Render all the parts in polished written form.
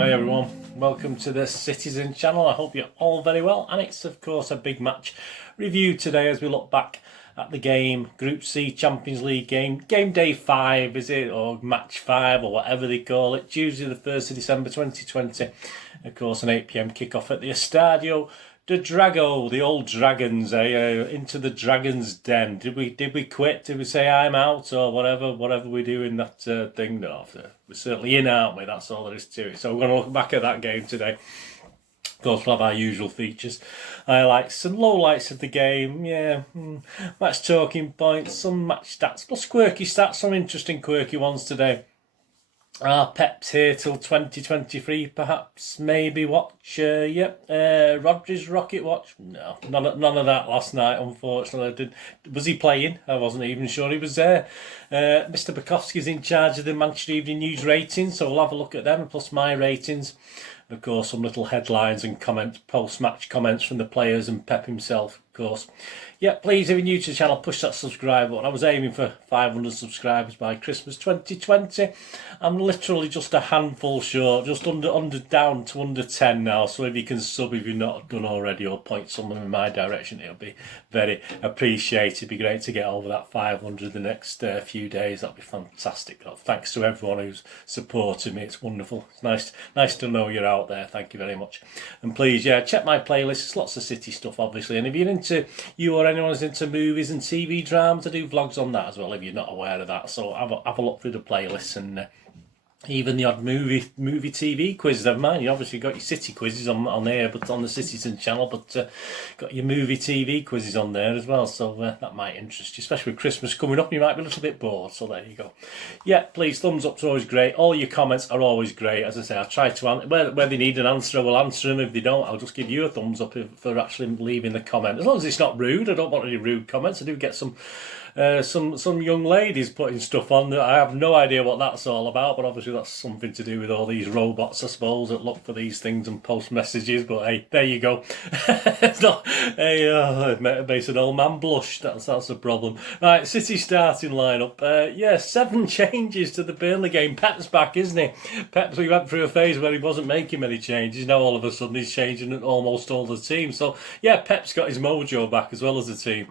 Hi everyone, welcome to the Citizen channel. I hope you're all very well, and it's of course a big match review today as we look back at the game, Group C Champions League game day 5 is it, or match 5 or whatever they call it, Tuesday the 1st of December 2020. Of course an 8 PM kickoff at the Estadio de Drago, the old Dragons, into the Dragons' den. Did we quit? Did we say I'm out or whatever we do in that thing? No, we're certainly in, aren't we? That's all there is to it. So we're going to look back at that game today. Of course, we'll have our usual features, highlights and lowlights of the game. Yeah, match talking points, some match stats, plus quirky stats, some interesting quirky ones today. Pep's here till 2023, perhaps, maybe watch. Rodri's rocket watch. No, none of that last night, unfortunately. Was he playing? I wasn't even sure he was there. Mr. Bukowski's in charge of the Manchester Evening News ratings, so we'll have a look at them, plus my ratings. Of course, some little headlines and comments, post-match comments from the players and Pep himself, of course. Yeah, please, if you're new to the channel, push that subscribe button. I was aiming for 500 subscribers by Christmas 2020. I'm literally just a handful short, just down to under 10 now. So if you can sub if you've not done already, or point someone in my direction, it'll be very appreciated. It'd be great to get over that 500 the next few days. That'd be fantastic. Thanks to everyone who's supported me. It's wonderful. It's nice to know you're out there. Thank you very much. And please, yeah, check my playlist. There's lots of City stuff, obviously. And if you're into, you or anyone who's into movies and TV dramas, I do vlogs on that as well, if you're not aware of that. So have a look through the playlist, and even the odd movie TV quizzes of mine. You obviously got your City quizzes on there, but on the Citizen channel, but got your movie TV quizzes on there as well, so that might interest you, especially with Christmas coming up. You might be a little bit bored, so there you go. Yeah, please, thumbs up's always great. All your comments are always great. As I say, I'll try to where they need an answer, I will answer them. If they don't, I'll just give you a thumbs up for actually leaving the comment, as long as it's not rude. I don't want any rude comments. I do get some young ladies putting stuff on that I have no idea what that's all about, but obviously that's something to do with all these robots, I suppose, that look for these things and post messages. But hey, there you go. It's not it makes an old man blush. That's the problem. Right, City starting lineup. 7 changes to the Burnley game. Pep's back, isn't he? We went through a phase where he wasn't making many changes. Now all of a sudden he's changing almost all the team. So yeah, Pep's got his mojo back as well as the team.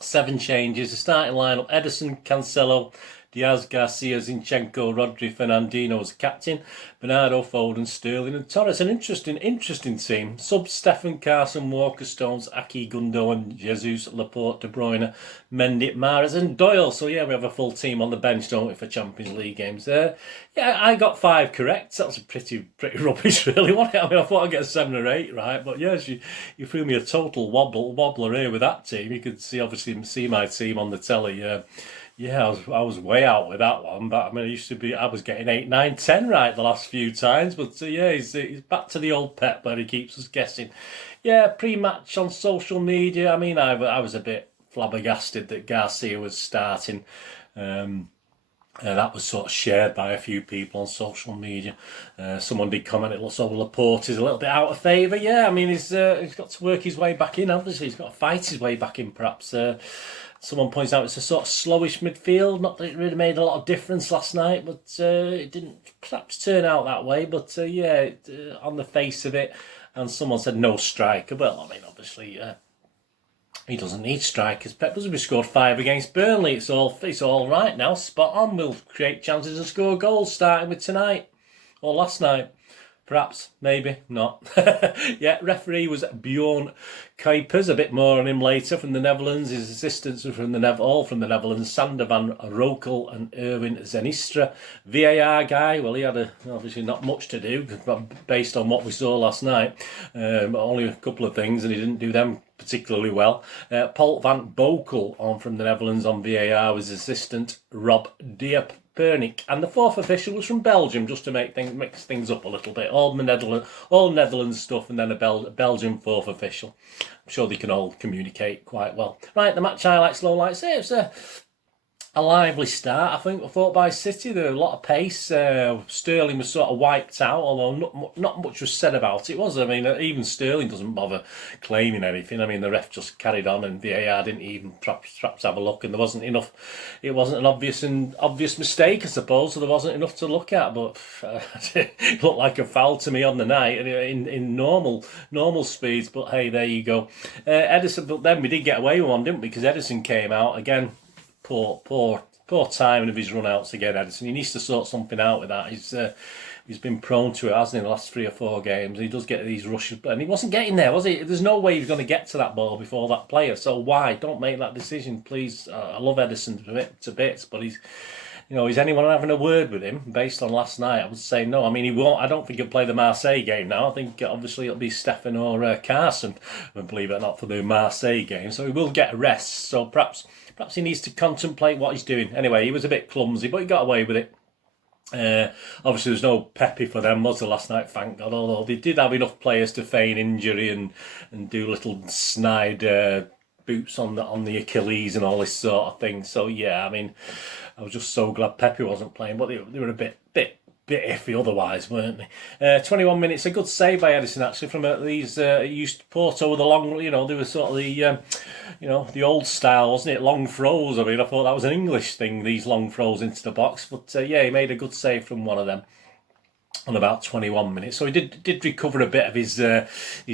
7 changes. The starting lineup: Ederson, Cancelo, Diaz, Garcia, Zinchenko, Rodri, Fernandinho as captain, Bernardo, Foden, Sterling and Torres. An interesting team. Subs: Stefan, Carson, Walker, Stones, Aki, Gundogan, Jesus, Laporte, De Bruyne, Mendy, Mahrez and Doyle. So yeah, we have a full team on the bench, don't we, for Champions League games there. Yeah, I got 5 correct. That's pretty rubbish, really, wasn't it? I mean, I thought I'd get 7 or 8 right, but yes, you threw me a total wobbler here with that team. You could see my team on the telly. Yeah, I was way out with that one, but I mean, I was getting 8, 9, 10 right the last few times, but yeah, he's back to the old Pep where he keeps us guessing. Yeah, pre-match on social media, I mean, I was a bit flabbergasted that Garcia was starting. That was sort of shared by a few people on social media. Someone did comment, it looks like Laporte is a little bit out of favour. Yeah, I mean, he's got to work his way back in, obviously. He's got to fight his way back in, perhaps. Someone points out it's a sort of slowish midfield. Not that it really made a lot of difference last night, but it didn't perhaps turn out that way. But on the face of it, and someone said no striker. Well, I mean, obviously, he doesn't need strikers. Pep doesn't. We scored 5 against Burnley. It's all right now. Spot on. We'll create chances and score goals starting with tonight or last night. Perhaps, maybe not. Yeah, referee was Bjorn Kuipers. A bit more on him later, from the Netherlands. His assistants were from the Netherlands. Sander van Rokel and Erwin Zenistra. VAR guy, well, he had obviously not much to do based on what we saw last night. Only a couple of things, and he didn't do them particularly well. Paul van Bokel from the Netherlands on VAR was assistant Rob Diep. And the 4th official was from Belgium, just to mix things up a little bit. All Netherlands stuff, and then a Belgian 4th official. I'm sure they can all communicate quite well. Right, the match highlights, lowlights. It's a lively start. I thought by City there were a lot of pace. Sterling was sort of wiped out, although not much was said about it. Was I mean, even Sterling doesn't bother claiming anything. I mean, the ref just carried on, and VAR didn't even perhaps have a look, and there wasn't enough. It wasn't an obvious mistake, I suppose. So there wasn't enough to look at, but it looked like a foul to me on the night in normal speeds. But hey, there you go. Ederson, but then we did get away with one, didn't we? Because Ederson came out again. Poor timing of his run-outs again, Ederson. He needs to sort something out with that. He's been prone to it, hasn't he, in the last 3 or 4 games. He does get these rushes, and he wasn't getting there, was he? There's no way he was going to get to that ball before that player. So why? Don't make that decision, please. I love Ederson to bits, but he's... is anyone having a word with him based on last night? I would say no. I mean, he won't. I don't think he'll play the Marseille game now. I think obviously it'll be Stefan or Carson, believe it or not, for the Marseille game. So he will get a rest. So perhaps he needs to contemplate what he's doing. Anyway, he was a bit clumsy, but he got away with it. Obviously, there's no Pepe for them, was there, last night? Thank God. Although they did have enough players to feign injury and do little snide boots on the Achilles and all this sort of thing. So yeah, I mean, I was just so glad Pepe wasn't playing, but they were a bit iffy otherwise, weren't they? 21 minutes, a good save by Ederson actually from these used Porto with a long, they were sort of the old style, wasn't it? Long throws. I mean, I thought that was an English thing, these long throws into the box, but yeah, he made a good save from one of them on about 21 minutes. So he did recover a bit of his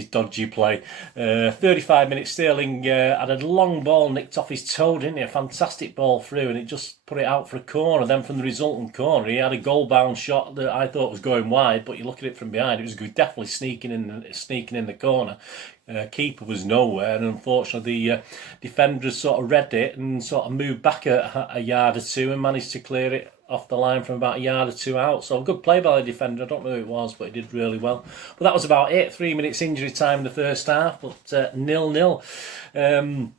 dodgy play. 35 minutes, Sterling had a long ball nicked off his toe, didn't he? A fantastic ball through, and it just put it out for a corner. Then from the resultant corner, he had a goal-bound shot that I thought was going wide, but you look at it from behind, it was definitely sneaking in the corner. Keeper was nowhere, and unfortunately the defenders sort of read it and sort of moved back a yard or two and managed to clear it off the line from about a yard or two out. So a good play by the defender. I don't know who it was, but he did really well. But that was about it. 3 minutes injury time in the first half, but 0-0.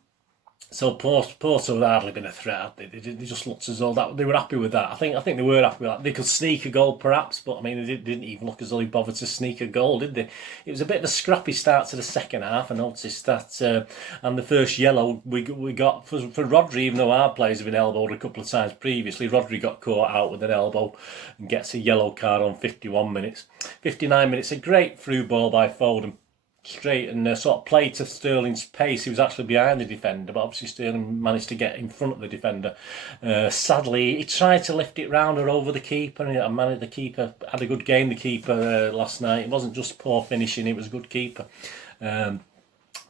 So Porto had hardly been a threat. They just looked as though they were happy with that. I think they were happy with that. They could sneak a goal perhaps, but I mean they didn't even look as though they bothered to sneak a goal, did they? It was a bit of a scrappy start to the second half. I noticed that, and the first yellow we got for Rodri, even though our players have been elbowed a couple of times previously. Rodri got caught out with an elbow and gets a yellow card on 51 minutes. 59 minutes, a great through ball by Foden. Straight and sort of played to Sterling's pace. He was actually behind the defender, but obviously Sterling managed to get in front of the defender. Sadly, he tried to lift it round or over the keeper, and the keeper had a good game. The keeper last night, it wasn't just poor finishing; it was a good keeper.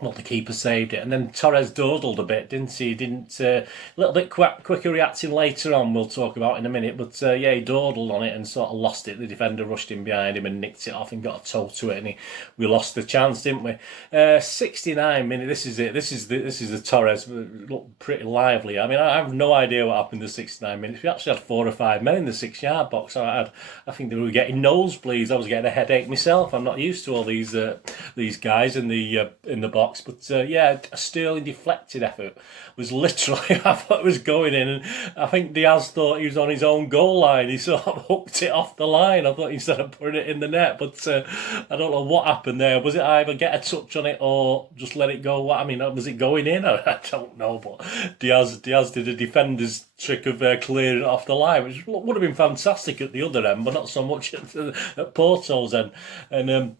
Well, the keeper saved it, and then Torres dawdled a bit, didn't he? He didn't a little bit quicker reacting later on. We'll talk about in a minute, but yeah, he dawdled on it and sort of lost it. The defender rushed in behind him and nicked it off and got a toe to it, and we lost the chance, didn't we? 69 minutes. This is it. This is the Torres. Looked pretty lively. I mean, I have no idea what happened in the 69 minutes. We actually had 4 or 5 men in the 6-yard box. I think they were getting nosebleeds. I was getting a headache myself. I'm not used to all these guys in the box. But yeah, a Sterling deflected effort was literally, I thought it was going in, and I think Diaz thought he was on his own goal line. He sort of hooked it off the line, I thought, instead of putting it in the net. But I don't know what happened there. Was it either get a touch on it or just let it go? Was it going in? I don't know, but Diaz did a defender's trick of clearing it off the line, which would have been fantastic at the other end, but not so much at Porto's end. And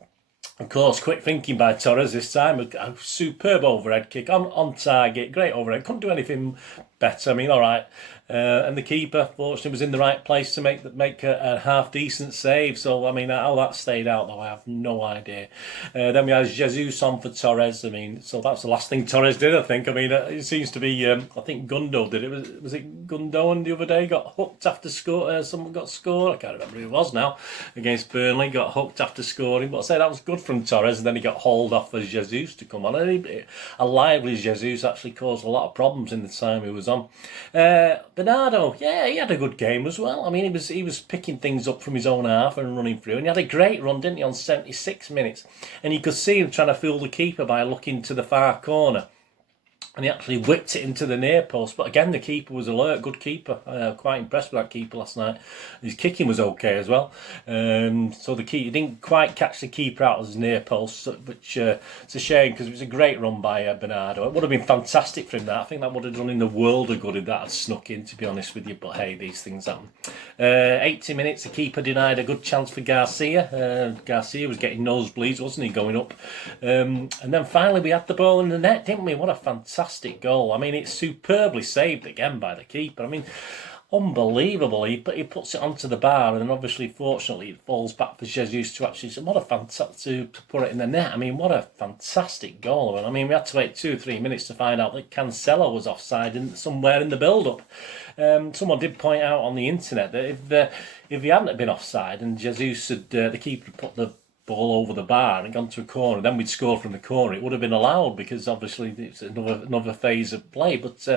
of course, quick thinking by Torres this time. A superb overhead kick on target. Great overhead. Couldn't do anything better. I mean, all right. And the keeper, fortunately, was in the right place to make a half-decent save. So, I mean, how that stayed out, though, I have no idea. Then we had Jesus on for Torres. I mean, so that's the last thing Torres did, I think. I mean, it seems to be, I think Gundo did it. Was it Gundogan the other day? Got hooked after someone got scored. I can't remember who it was now. Against Burnley, got hooked after scoring. But I say that was good from Torres, and then he got hauled off for Jesus to come on. And a lively Jesus actually caused a lot of problems in the time he was on. Bernardo, yeah, he had a good game as well. I mean, he was picking things up from his own half and running through, and he had a great run, didn't he, on 76 minutes. And you could see him trying to fool the keeper by looking to the far corner. and he actually whipped it into the near post. But again, the keeper was alert, good keeper. Quite impressed with that keeper last night. His kicking was okay as well. So the keeper didn't quite catch the keeper out of his near post, which it's a shame because it was a great run by Bernardo. It would have been fantastic for him. That I think that would have done him the world of good if that had snuck in, to be honest with you. But hey, these things happen. 80 minutes, the keeper denied a good chance for Garcia. Garcia was getting nosebleeds, wasn't he, going up? And then finally we had the ball in the net, didn't we? What a fantastic goal. I mean, it's superbly saved again by the keeper. I mean, unbelievable. He puts it onto the bar, and then obviously, fortunately, it falls back for Jesus to actually say, what a fantastic, to put it in the net. I mean, what a fantastic goal. I mean, we had to wait 2 or 3 minutes to find out that Cancelo was offside somewhere in the build-up. Someone did point out on the internet that if he hadn't been offside and Jesus had, the keeper had put the ball over the bar and gone to a corner, then we'd scored from the corner, it would have been allowed because obviously it's another phase of play. But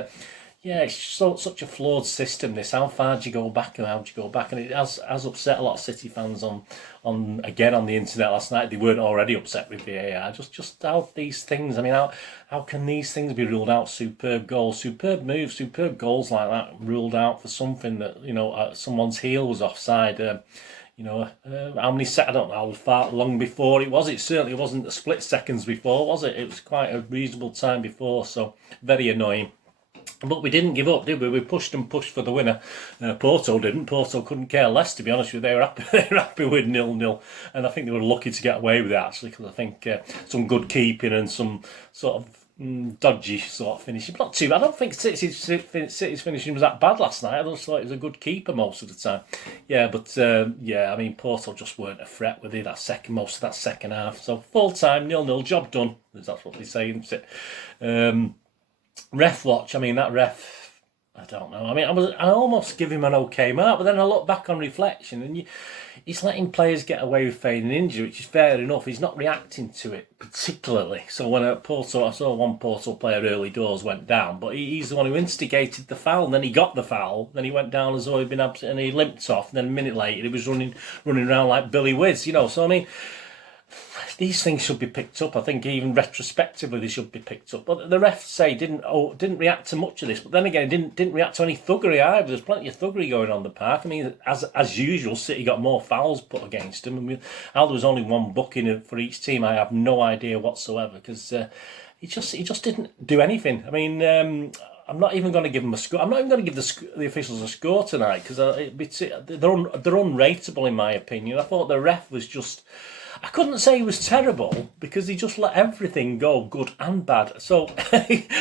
yeah, it's such a flawed system, this. How far do you go back and how do you go back? And it has upset a lot of City fans on the internet last night. They weren't already upset with VAR. Just how these things, I mean, how can these things be ruled out? Superb goals, superb moves, superb goals like that ruled out for something that, you know, someone's heel was offside. You know, how many seconds, I don't know how far long before it was. It certainly wasn't a split seconds before, was it? It was quite a reasonable time before, so very annoying. But we didn't give up, did we? We pushed and pushed for the winner. Porto didn't. Porto couldn't care less, to be honest with you. They were happy with 0-0. And I think they were lucky to get away with it, actually, because I think some good keeping and some sort of dodgy sort of finishing. But not too. I don't think City's finishing was that bad last night. I just thought it was a good keeper most of the time. Yeah, but yeah, I mean, Porto just weren't a threat with it most of that second half. So full time 0-0, job done. That's what they say, isn't it? Ref watch. I mean, that ref, I don't know. I mean, I almost give him an okay mark, but then I look back on reflection and he's letting players get away with feigning injury, which is fair enough. He's not reacting to it particularly. So when I saw one Porto player early doors went down, but he's the one who instigated the foul, and then he got the foul, then he went down as though he'd been absent, and he limped off, and then a minute later he was running around like Billy Wiz, you know. So I mean, these things should be picked up. I think even retrospectively they should be picked up. But the refs say didn't react to much of this. But then again, didn't react to any thuggery either. There's plenty of thuggery going on in the park. I mean, as usual, City got more fouls put against them. I mean, how there was only one booking for each team, I have no idea whatsoever, because he just didn't do anything. I mean, I'm not even going to give them a score. I'm not even going to give the officials a score tonight, because they're unrateable in my opinion. I thought the ref was just, I couldn't say he was terrible because he just let everything go, good and bad. So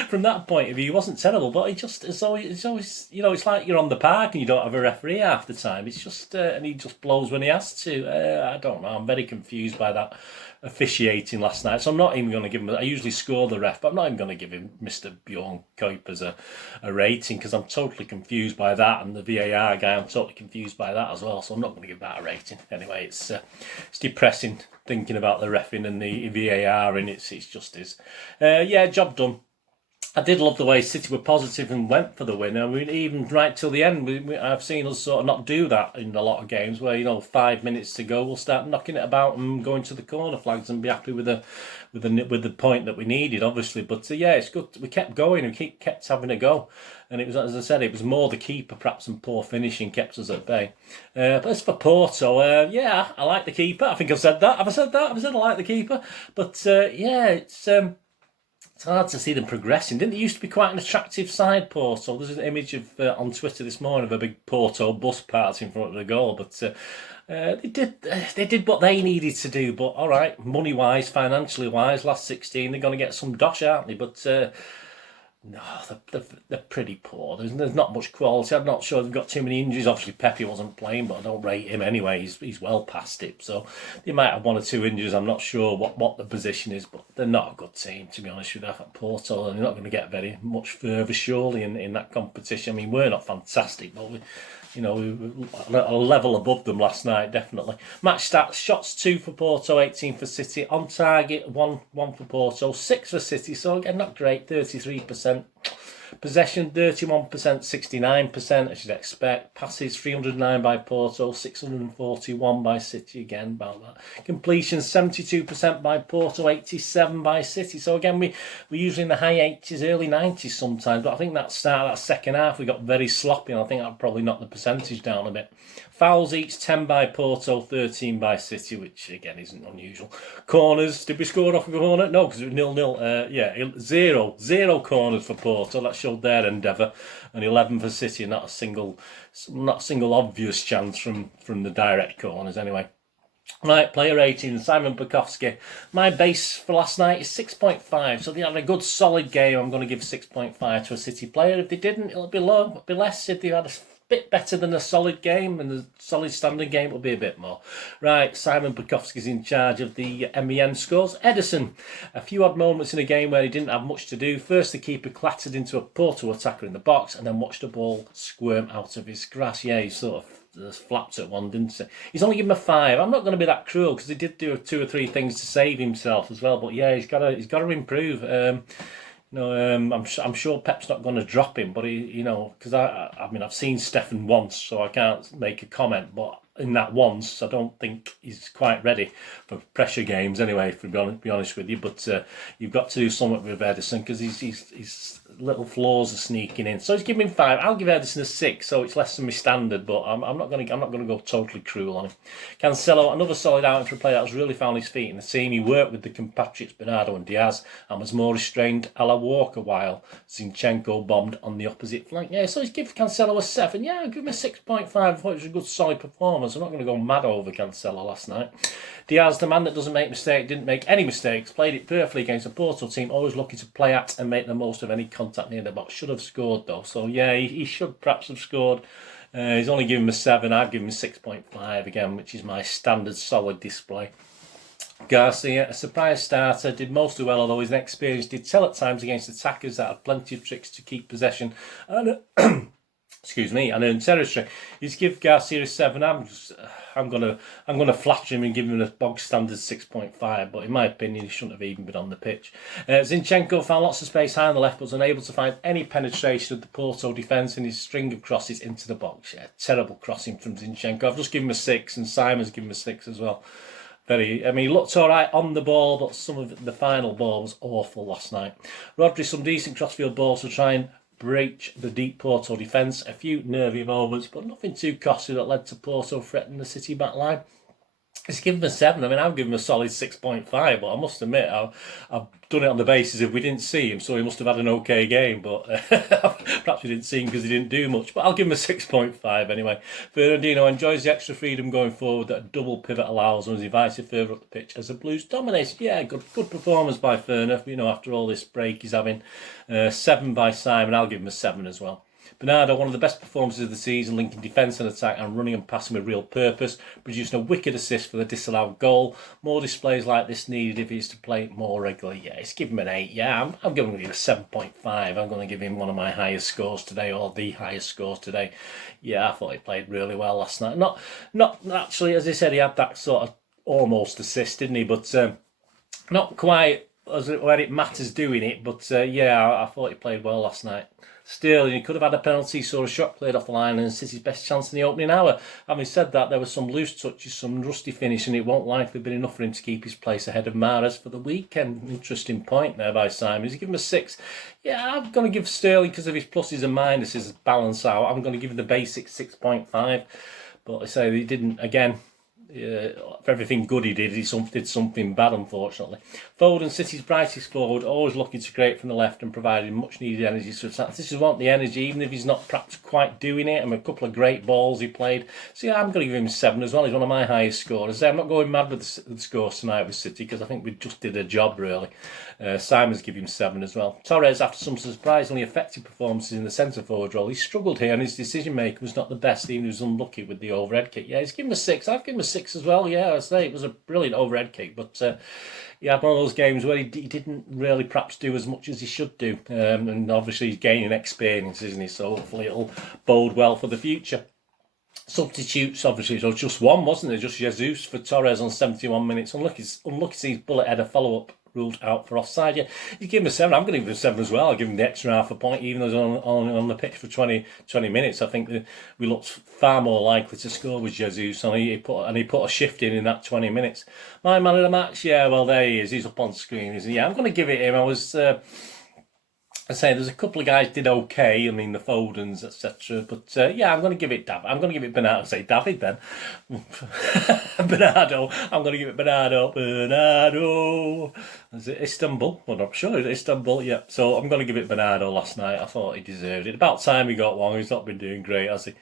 from that point of view, he wasn't terrible, but it's always, you know, it's like you're on the park and you don't have a referee half the time. It's just, and he just blows when he has to. I don't know. I'm very confused by that officiating last night, so I'm not even going to give him. I usually score the ref, but I'm not even going to give him Mr. Bjorn Kuipers a rating, because I'm totally confused by that, and the VAR guy, I'm totally confused by that as well. So I'm not going to give that a rating. Anyway, it's depressing thinking about the reffing and the VAR, and it's just is. Yeah, job done. I did love the way City were positive and went for the win. I mean, even right till the end, I've seen us sort of not do that in a lot of games where, you know, 5 minutes to go, we'll start knocking it about and going to the corner flags and be happy with the point that we needed, obviously. But yeah, it's good. We kept going and kept having a go. And it was, as I said, it was more the keeper perhaps and poor finishing kept us at bay. But as for Porto, yeah, I like the keeper. I think I've said that. Have I said that? Have I said I like the keeper? But yeah, it's hard to see them progressing. Didn't they used to be quite an attractive side, Porto? There's an image of on Twitter this morning of a big Porto bus parked in front of the goal. But they did what they needed to do. But all right, money-wise, financially-wise, last 16, they're going to get some dosh, aren't they? But no, they're pretty poor. There's not much quality. I'm not sure they've got too many injuries. Obviously, Pepe wasn't playing, but I don't rate him anyway. He's well past it. So they might have 1 or 2 injuries. I'm not sure what the position is, but they're not a good team, to be honest with you. Porto, and they're not going to get very much further, surely, in that competition. I mean, we're not fantastic, but we were a level above them last night, definitely. Match stats: shots 2 for Porto, 18 for City. On target, 1 for Porto, 6 for City. So again, not great, 33%. Possession 31%, 69%, as you'd expect. Passes 309 by Porto, 641 by City, again about that. Completion 72% by Porto, 87 by City. So again, we're usually in the high 80s, early 90s sometimes, but I think that start, that second half, we got very sloppy, and I think that probably knocked the percentage down a bit. Fouls each, 10 by Porto, 13 by City, which again isn't unusual. Corners, did we score off a corner? No, because it was 0-0. Zero corners for Porto. That showed their endeavour, and 11 for City, and not a single obvious chance from the direct corners anyway. Right, player rating, Simon Bukowski. My base for last night is 6.5, so they had a good solid game. I'm going to give 6.5 to a City player. If they didn't, it'll be low, it'll be less. If they had a bit better than a solid game, and the solid standard game will be a bit more. Right, Simon Bukowski's in charge of the MEN scores. Edison, a few odd moments in a game where he didn't have much to do. First, the keeper clattered into a Porto attacker in the box, and then watched the ball squirm out of his grasp. Yeah, he sort of flapped at one, didn't he? He's only given him a 5. I'm not going to be that cruel, because he did do 2 or 3 things to save himself as well. But yeah, he's got to improve. I'm sure Pep's not going to drop him, but because I mean, I've seen Stefan once, so I can't make a comment. But in that once, I don't think he's quite ready for pressure games anyway. To be honest with you, but you've got to do something with Edison, because he's little flaws are sneaking in. So he's giving him 5. I'll give Edison a 6, so it's less than my standard. But I'm not going to go totally cruel on him. Cancelo, another solid outing for a player that's really found his feet in the team. He worked with the compatriots Bernardo and Diaz, and was more restrained a la Walker, while Zinchenko bombed on the opposite flank. Yeah, so he's give Cancelo a 7. Yeah, I'll give him a 6.5. I thought it was a good solid performance. I'm not going to go mad over Cancelo last night. Diaz, the man that doesn't make mistakes, didn't make any mistakes, played it perfectly against a Porto team, always looking to play at and make the most of any contact near the box. Should have scored though, so yeah, he should perhaps have scored. He's only given him a 7. I've given him a 6.5 again, which is my standard solid display. Garcia, a surprise starter, did mostly well, although his inexperience did tell at times against attackers that had plenty of tricks to keep possession and and earn territory. He's give Garcia a 7. I'm gonna flatter him and give him a bog standard 6.5, but in my opinion, he shouldn't have even been on the pitch. Zinchenko found lots of space high on the left, but was unable to find any penetration of the Porto defence in his string of crosses into the box. Yeah, terrible crossing from Zinchenko. I've just given him a 6, and Simon's given him a 6 as well. He looked all right on the ball, but some of the final ball was awful last night. Rodri, some decent crossfield balls to try and breach the deep Porto defence. A few nervy moments, but nothing too costly that led to Porto threatening the City back line. It's given him a 7. I mean, I've given him a solid 6.5, but I must admit, I've done it on the basis of we didn't see him, so he must have had an okay game, but perhaps we didn't see him because he didn't do much. But I'll give him a 6.5 anyway. Fernandinho enjoys the extra freedom going forward that a double pivot allows, and was invited further up the pitch as the Blues dominated. Yeah, good performance by Ferner, after all this break he's having. 7 by Simon, I'll give him a 7 as well. Bernardo, one of the best performances of the season, linking defence and attack and running and passing with real purpose, producing a wicked assist for the disallowed goal. More displays like this needed if he's to play more regularly. Yeah, it's give him an 8. Yeah, I'm going to give him a 7.5. I'm going to give him one of my highest scores today, or the highest scores today. Yeah, I thought he played really well last night. Not actually, as I said, he had that sort of almost assist, didn't he? But not quite where it matters doing it. But yeah, I thought he played well last night. Still, he could have had a penalty, saw a shot played off the line, and City's best chance in the opening hour. Having said that, there were some loose touches, some rusty finish, and it won't likely been enough for him to keep his place ahead of Mahrez for the weekend. Interesting point there by Simon. He's given him a 6. Yeah, I'm going to give Sterling, because of his pluses and minuses, balance out. I'm going to give him the basic 6.5. But I say he didn't, again, for everything good he did, he did something bad, unfortunately. Foden, City's brightest forward, always looking to create from the left and providing much needed energy to attack. This is what the energy, even if he's not perhaps quite doing it. And a couple of great balls he played. So yeah, I'm going to give him 7 as well. He's one of my highest scorers. I'm not going mad with the scores tonight with City, because I think we just did a job, really. Simon's give him 7 as well. Torres, after some surprisingly effective performances in the centre forward role, he struggled here, and his decision making was not the best. Even he was unlucky with the overhead kick. Yeah, he's given him a 6. I've given him a 6 as well. Yeah, I say it was a brilliant overhead kick, but yeah, one of those games where he didn't really perhaps do as much as he should do, and obviously he's gaining experience, isn't he? So hopefully it'll bode well for the future. Substitutes, obviously, so just one, wasn't it? Just Jesus for Torres on 71 minutes. Unlucky to see his bullet header follow up ruled out for offside. Yeah, you give him a 7. I'm going to give him a 7 as well. I'll give him the extra half a point, even though he was on the pitch for 20 minutes. I think that we looked far more likely to score with Jesus, and he put a shift in that 20 minutes. My man of the match, yeah, well, there he is. He's up on screen, isn't he? Yeah, I'm going to give it him. I say there's a couple of guys did okay. I mean, the Fodens, etc. But yeah, I'm going to give it David. I'm going to give it Bernardo. I say David then. Bernardo. I'm going to give it Bernardo. Bernardo. Is it Istanbul? Well, I'm sure it's Istanbul. Yeah. So I'm going to give it Bernardo last night. I thought he deserved it. About time he got one. He's not been doing great, has he?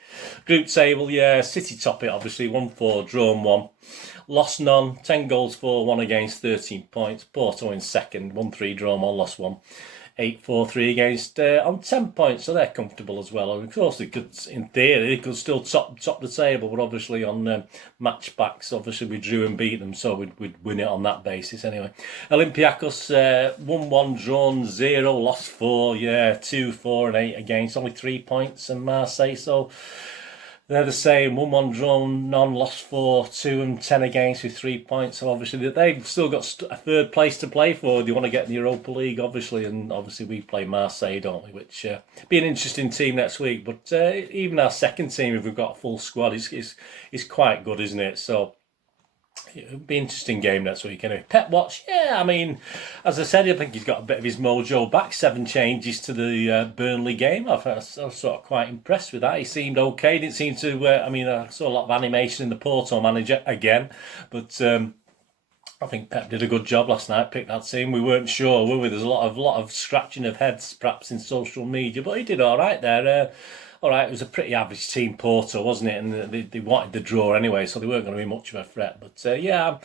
Group table, yeah. City top it, obviously. 1-4, drawn 1. Lost none. 10 goals for, 1 against, 13 points. Porto in second. 1-3, drawn 1, lost 1. 8-4-3 against on 10 points, so they're comfortable as well. And of course, they could, in theory, they could still top the table, but obviously on match backs, obviously we drew and beat them, so we'd win it on that basis anyway. Olympiacos 1-1, drawn 0, lost 4, yeah, 2-4 and 8 against, only 3 points, and Marseille, so they're the same, 1-1 drawn, none, lost 4, 2 and 10 against with 3 points. So obviously they've still got a third place to play for. They want to get in the Europa League, obviously, and obviously we play Marseille, don't we? Which be an interesting team next week. But even our second team, if we've got a full squad, is quite good, isn't it? So it'll be an interesting game next week anyway. Pep watch, yeah, I mean, as I said, I think he's got a bit of his mojo back. 7 changes to the Burnley game. I was sort of quite impressed with that. He seemed okay. Didn't seem to, I saw a lot of animation in the Porto manager again, but I think Pep did a good job last night, picked that team. We weren't sure, were we? There's a lot of scratching of heads perhaps in social media, but he did all right there. All right, it was a pretty average team, Porto, wasn't it? And they wanted the draw anyway, so they weren't going to be much of a threat. But yeah,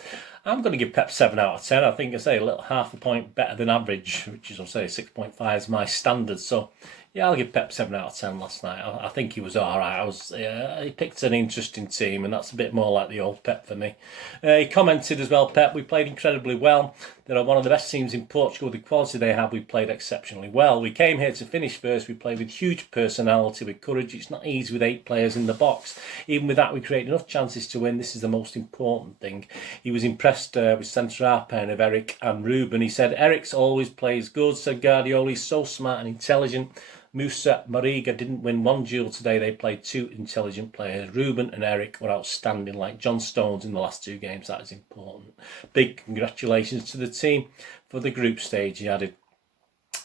I'm going to give Pep 7 out of 10. I think, I say, a little half a point better than average, which is, I'll say, 6.5 is my standard. So yeah, I'll give Pep 7 out of 10 last night. I think he was all right. He picked an interesting team, and that's a bit more like the old Pep for me. He commented as well, Pep, we played incredibly well. They're one of the best teams in Portugal. The quality they have, we played exceptionally well. We came here to finish first. We played with huge personality, with courage. It's not easy with 8 players in the box. Even with that, we created enough chances to win. This is the most important thing. He was impressed with centre-half pairing of Eric and Ruben. He said, Eric's always plays good, said Guardiola. He's so smart and intelligent. Musa Mariga didn't win one duel today. They played 2 intelligent players. Ruben and Eric were outstanding, like John Stones in the last 2 games. That is important. Big congratulations to the team for the group stage, he added.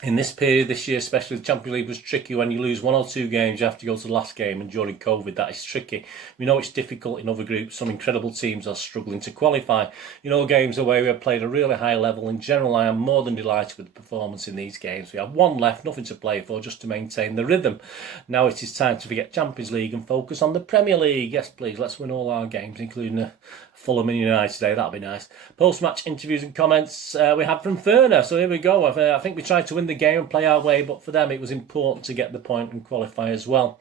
In this period this year, especially the Champions League was tricky. When you lose 1 or 2 games, you have to go to the last game, and during COVID, that is tricky. We know it's difficult in other groups. Some incredible teams are struggling to qualify. Games away, we have played a really high level. In general, I am more than delighted with the performance in these games. We have 1 left, nothing to play for, just to maintain the rhythm. Now it is time to forget Champions League and focus on the Premier League. Yes, please, let's win all our games, including Fulham and United today. That'll be nice. Post-match interviews and comments we had from Ferner. So here we go. I think we tried to win the game and play our way, but for them it was important to get the point and qualify as well.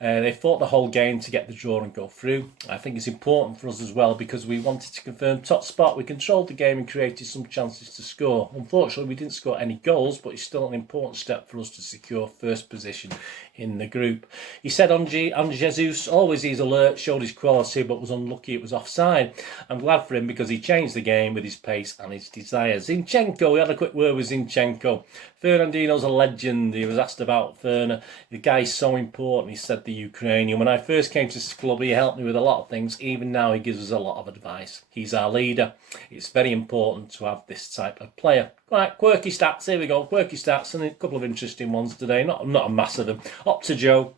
They fought the whole game to get the draw and go through. I think it's important for us as well because we wanted to confirm top spot. We controlled the game and created some chances to score. Unfortunately, we didn't score any goals, but it's still an important step for us to secure first position in the group. He said on Jesus, always he's alert, showed his quality, but was unlucky it was offside. I'm glad for him because he changed the game with his pace and his desires. Zinchenko, we had a quick word with Zinchenko. Fernandinho's a legend. He was asked about Ferner. The guy's so important, he said, the Ukrainian. When I first came to this club, he helped me with a lot of things. Even now, he gives us a lot of advice. He's our leader. It's very important to have this type of player. Right, quirky stats. Here we go. Quirky stats and a couple of interesting ones today. Not a mass of them. Up to Joe.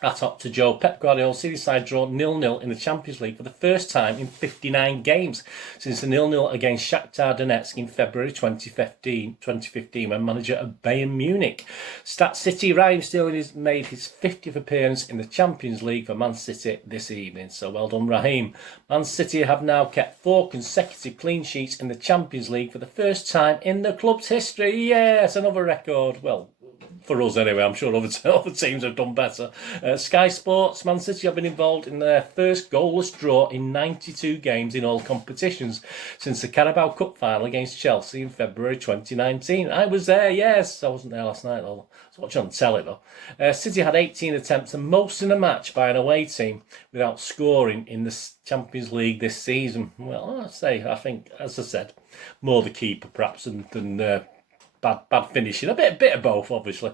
Pep Guardiola sees his side draw 0-0 in the Champions League for the first time in 59 games since the 0-0 against Shakhtar Donetsk in February 2015 when manager of Bayern Munich. Stat City, Raheem Sterling has made his 50th appearance in the Champions League for Man City this evening, so well done Raheem. Man City have now kept 4 consecutive clean sheets in the Champions League for the first time in the club's history. Yes, another record. Well, for us anyway. I'm sure other teams have done better. Sky Sports, Man City have been involved in their first goalless draw in 92 games in all competitions since the Carabao Cup final against Chelsea in February 2019. I was there, yes. I wasn't there last night though. I was watching on telly though. City had 18 attempts and most in a match by an away team without scoring in the Champions League this season. Well, I think, as I said, more the keeper perhaps than bad finishing. A bit of both, obviously.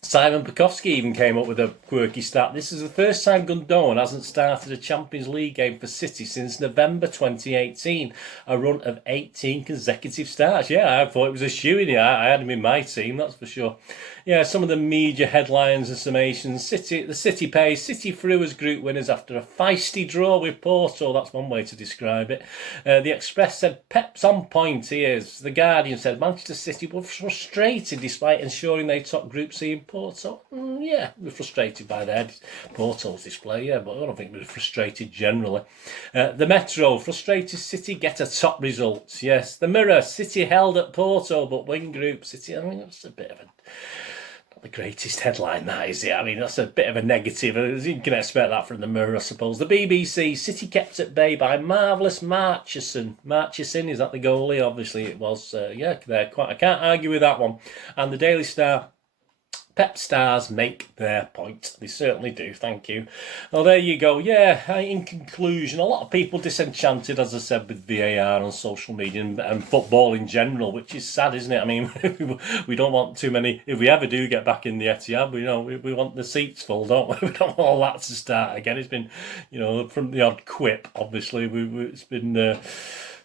Simon Bukowski even came up with a quirky stat. This is the first time Gundogan hasn't started a Champions League game for City since November 2018, a run of 18 consecutive starts. Yeah, I thought it was a shoo-in. I had him in my team, that's for sure. Yeah, some of the media headlines and summations. The City pays. City through as group winners after a feisty draw with Porto. That's one way to describe it. The Express said Pep's on point. He is. The Guardian said Manchester City were frustrated despite ensuring they topped Group C in Porto. Yeah, we're frustrated by their Porto's display, yeah, but I don't think we're frustrated generally. The Metro, frustrated City get a top result. Yes. The Mirror, City held at Porto but win Group City. I mean, that's a bit of a... not the greatest headline, that is it. I mean, that's a bit of a negative. You can expect that from the Mirror, I suppose. The BBC, City kept at bay by marvellous Marchison. Marchison, is that the goalie? Obviously it was. Yeah, I can't argue with that one. And the Daily Star, Pep stars make their point. They certainly do, thank you. Well, there you go. Yeah, in conclusion, a lot of people disenchanted, as I said, with VAR on social media and football in general, which is sad, isn't it? I mean, we don't want too many... If we ever do get back in the Etihad, we want the seats full, don't we? We don't want all that to start again. It's been, from the odd quip, obviously, it's been...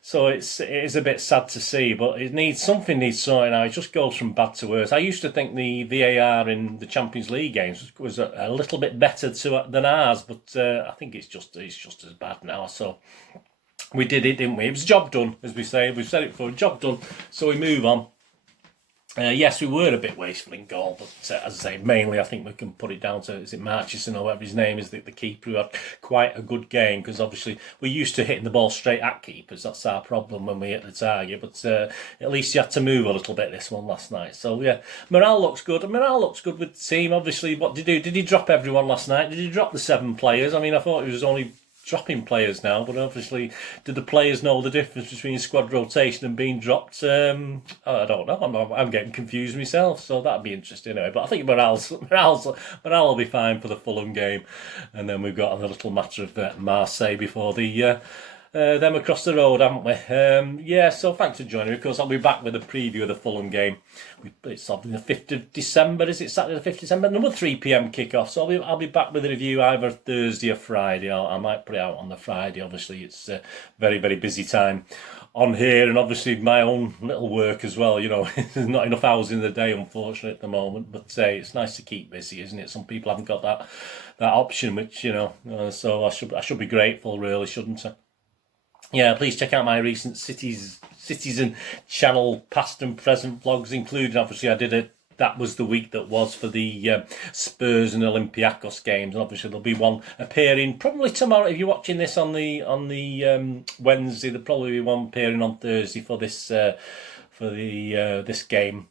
So it is a bit sad to see, but something needs sorting out. It just goes from bad to worse. I used to think the VAR in the Champions League games was a little bit better than ours, but I think it's just as bad now. So we did it, didn't we? It was a job done, as we say. We've said it before, job done. So we move on. Yes, we were a bit wasteful in goal, but as I say, mainly I think we can put it down to, is it Marchison or whatever his name is, the keeper who had quite a good game, because obviously we're used to hitting the ball straight at keepers. That's our problem when we hit the target, but at least you had to move a little bit this one last night. So yeah, morale looks good. Morale looks good with the team. Obviously, what did he do? Did he drop everyone last night? Did he drop the 7 players? I mean, I thought he was only dropping players now, but obviously, did the players know the difference between squad rotation and being dropped? I don't know. I'm getting confused myself, so that'd be interesting anyway. But I think morale will be fine for the Fulham game, and then we've got a little matter of Marseille before them across the road, haven't we? Yeah, so thanks for joining me. Of course, I'll be back with a preview of the Fulham game. It's on the 5th of December, is it? Saturday the 5th of December? Another 3 p.m. kick-off. So I'll be back with a review either Thursday or Friday. I might put it out on the Friday. Obviously, it's a very, very busy time on here, and obviously my own little work as well. There's not enough hours in the day, unfortunately, at the moment. But it's nice to keep busy, isn't it? Some people haven't got that option, which, so I should be grateful, really, shouldn't I? Yeah, please check out my recent Citizen channel past and present vlogs, including, obviously, that was the week that was for the Spurs and Olympiacos games, and obviously there'll be one appearing probably tomorrow. If you're watching this on the Wednesday, there'll probably be one appearing on Thursday for this game.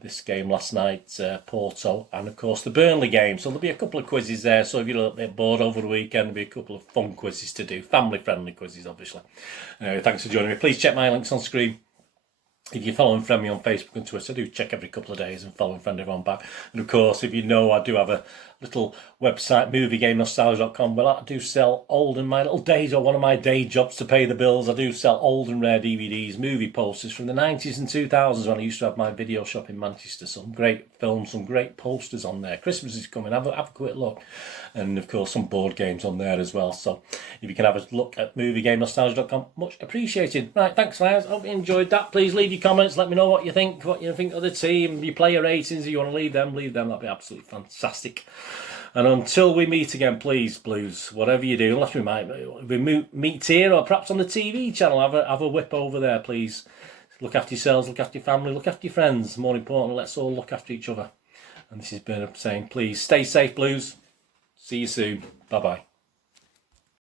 This game last night, Porto, and of course the Burnley game. So there'll be a couple of quizzes there. So if you're a little bit bored over the weekend, there'll be a couple of fun quizzes to do, family-friendly quizzes, obviously. Thanks for joining me. Please check my links on screen. If you follow and friend me on Facebook and Twitter, I do check every couple of days and follow and friend everyone back. And of course, if you know, I do have a little website, moviegamenostalgia.com, where I do sell old and my little days, or one of my day jobs to pay the bills. I do sell old and rare DVDs, movie posters from the 90s and 2000s when I used to have my video shop in Manchester. Some great films, some great posters on there. Christmas is coming, have a quick look. And of course, some board games on there as well. So if you can have a look at moviegamenostalgia.com, much appreciated. Right, thanks guys, hope you enjoyed that. Please leave your comments, let me know what you think of the team, your player ratings. If you want to leave them, that'd be absolutely fantastic. And until we meet again, please, Blues, whatever you do, unless we meet here or perhaps on the TV channel, have a whip over there, please. Look after yourselves, look after your family, look after your friends. More importantly, let's all look after each other. And this is Bernard saying, please stay safe, Blues. See you soon. Bye-bye.